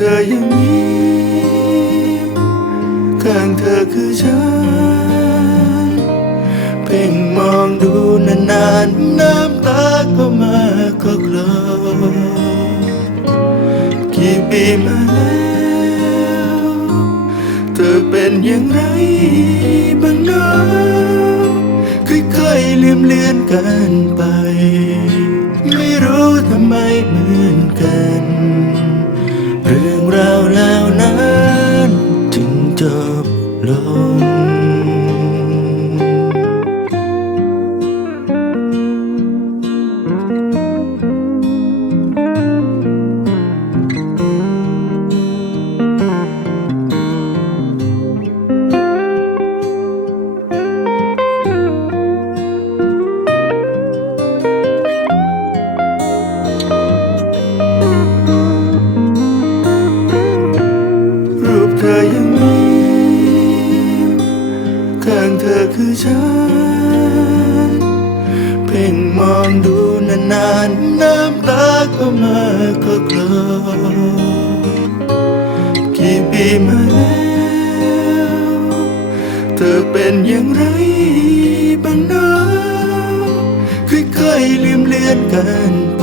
เธอยังยิ้มข้างเธอคือฉัน เพ่งมองดูนานๆ น้ำตาก็มาก็กลอกี่ปีมาแล้วเธอเป็นอย่างไรบ้างเนะค่อยๆลืมเลือนกันไป ไม่รู้ทำไมเหมือนกัน เรื่องราวแล้วนั้นถึงจบลงานน้ำตาก็มาก็กลอกี่ปีมาแล้วเธอเป็นอย่างไรบ้างเนาะค่อยๆลืมเลือนกันไป